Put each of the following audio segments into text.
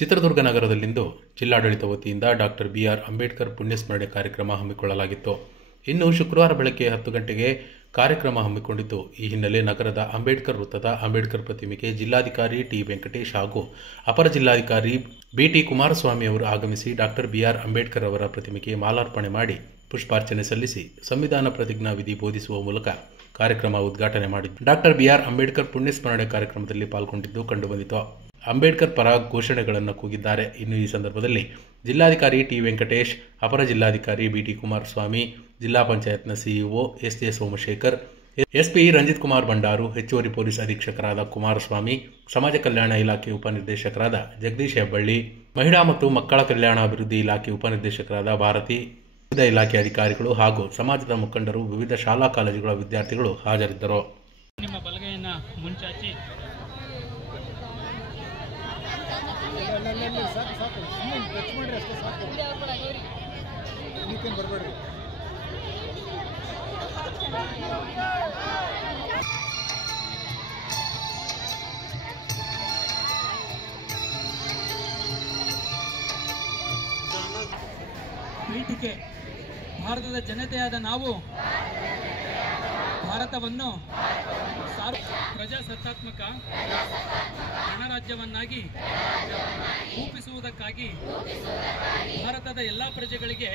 ಚಿತ್ರದುರ್ಗ ನಗರದಲ್ಲಿಂದು ಜಿಲ್ಲಾಡಳಿತ ವತಿಯಿಂದ ಡಾಕ್ಟರ್ ಬಿಆರ್ ಅಂಬೇಡ್ಕರ್ ಪುಣ್ಯಸ್ಮರಣೆ ಕಾರ್ಯಕ್ರಮ ಹಮ್ಮಿಕೊಳ್ಳಲಾಗಿತ್ತು. ಇನ್ನು ಶುಕ್ರವಾರ ಬೆಳಗ್ಗೆ 10 ಗಂಟೆಗೆ ಕಾರ್ಯಕ್ರಮ ಹಮ್ಮಿಕೊಂಡಿದ್ದು, ಈ ಹಿನ್ನೆಲೆ ನಗರದ ಅಂಬೇಡ್ಕರ್ ವೃತ್ತದ ಅಂಬೇಡ್ಕರ್ ಪ್ರತಿಮೆಗೆ ಜಿಲ್ಲಾಧಿಕಾರಿ ಟಿ. ವೆಂಕಟೇಶ್ ಹಾಗೂ ಅಪರ ಜಿಲ್ಲಾಧಿಕಾರಿ ಬಿ.ಟಿ. ಕುಮಾರಸ್ವಾಮಿ ಅವರು ಆಗಮಿಸಿ ಡಾಕ್ಟರ್ ಬಿಆರ್ ಅಂಬೇಡ್ಕರ್ ಅವರ ಪ್ರತಿಮೆಗೆ ಮಾಲಾರ್ಪಣೆ ಮಾಡಿ ಪುಷ್ಪಾರ್ಚನೆ ಸಲ್ಲಿಸಿ ಸಂವಿಧಾನ ಪ್ರತಿಜ್ಞಾ ವಿಧಿ ಬೋಧಿಸುವ ಮೂಲಕ ಕಾರ್ಯಕ್ರಮ ಉದ್ಘಾಟನೆ ಮಾಡಿದ್ದು, ಡಾಕ್ಟರ್ ಬಿಆರ್ ಅಂಬೇಡ್ಕರ್ ಪುಣ್ಯಸ್ಮರಣೆ ಕಾರ್ಯಕ್ರಮದಲ್ಲಿ ಪಾಲ್ಗೊಂಡಿದ್ದು ಕಂಡುಬಂದಿತು. ಅಂಬೇಡ್ಕರ್ ಪರ ಘೋಷಣೆಗಳನ್ನು ಕೂಗಿದ್ದಾರೆ. ಇನ್ನು ಈ ಸಂದರ್ಭದಲ್ಲಿ ಜಿಲ್ಲಾಧಿಕಾರಿ ಟಿ. ವೆಂಕಟೇಶ್, ಅಪರ ಜಿಲ್ಲಾಧಿಕಾರಿ ಬಿ.ಟಿ. ಕುಮಾರಸ್ವಾಮಿ, ಜಿಲ್ಲಾ ಪಂಚಾಯತ್ನ ಸಿಇಒ ಎಸ್.ಜೆ. ಸೋಮಶೇಖರ್, ಎಸ್ಪಿ ರಂಜಿತ್ ಕುಮಾರ್ ಭಂಡಾರು, ಹೆಚ್ಚುವರಿ ಪೊಲೀಸ್ ಅಧೀಕ್ಷಕರಾದ ಕುಮಾರಸ್ವಾಮಿ, ಸಮಾಜ ಕಲ್ಯಾಣ ಇಲಾಖೆ ಉಪನಿರ್ದೇಶಕರಾದ ಜಗದೀಶ್ ಹೆಬ್ಬಳ್ಳಿ, ಮಹಿಳಾ ಮತ್ತು ಮಕ್ಕಳ ಕಲ್ಯಾಣ ಅಭಿವೃದ್ಧಿ ಇಲಾಖೆ ಉಪನಿರ್ದೇಶಕರಾದ ಭಾರತಿ, ವಿವಿಧ ಇಲಾಖೆ ಅಧಿಕಾರಿಗಳು ಹಾಗೂ ಸಮಾಜದ ಮುಖಂಡರು, ವಿವಿಧ ಶಾಲಾ ಕಾಲೇಜುಗಳ ವಿದ್ಯಾರ್ಥಿಗಳು ಹಾಜರಿದ್ದರು. ನಿಮ್ಮ ಬಲಗೈಯನ್ನು ಮುಂಚಾಚಿ ಪೀಠಿಕೆ ಭಾರತದ ಜನತೆಯಾದ ನಾವು ಭಾರತವನ್ನು ಪ್ರಜಾಸತ್ತಾತ್ಮಕ ಗಣರಾಜ್ಯವನ್ನಾಗಿ ರೂಪಿಸುವುದಕ್ಕಾಗಿ ಭಾರತದ ಎಲ್ಲ ಪ್ರಜೆಗಳಿಗೆ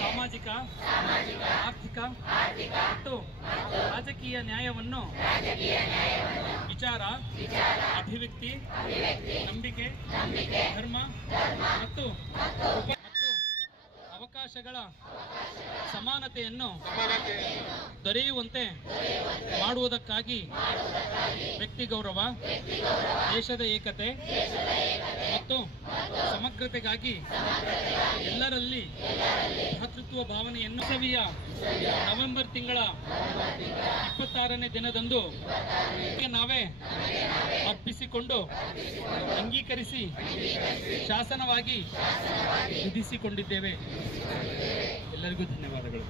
ಸಾಮಾಜಿಕ, ಆರ್ಥಿಕ ಮತ್ತು ರಾಜಕೀಯ ನ್ಯಾಯವನ್ನು ವಿಚಾರ, ಅಭಿವ್ಯಕ್ತಿ, ನಂಬಿಕೆ, ಧರ್ಮ ಮತ್ತು ಅವಕಾಶಗಳ ಸಮಾನತೆಯನ್ನು ದೊರೆಯುವಂತೆ ಮಾಡುವುದಕ್ಕಾಗಿ ವ್ಯಕ್ತಿ ಗೌರವ, ದೇಶದ ಏಕತೆ ಮತ್ತು ಸಮಗ್ರತೆಗಾಗಿ ಎಲ್ಲರಲ್ಲಿ ಭ್ರಾತೃತ್ವ ಭಾವನೆಯನ್ನು ನವೆಂಬರ್ ತಿಂಗಳ 26ನೇ ದಿನದಂದು ನಾವೇ ಅರ್ಪಿಸಿಕೊಂಡು ಅಂಗೀಕರಿಸಿ ಶಾಸನವಾಗಿ ವಿಧಿಸಿಕೊಂಡಿದ್ದೇವೆ. ಎಲ್ಲರಿಗೂ ಧನ್ಯವಾದಗಳು.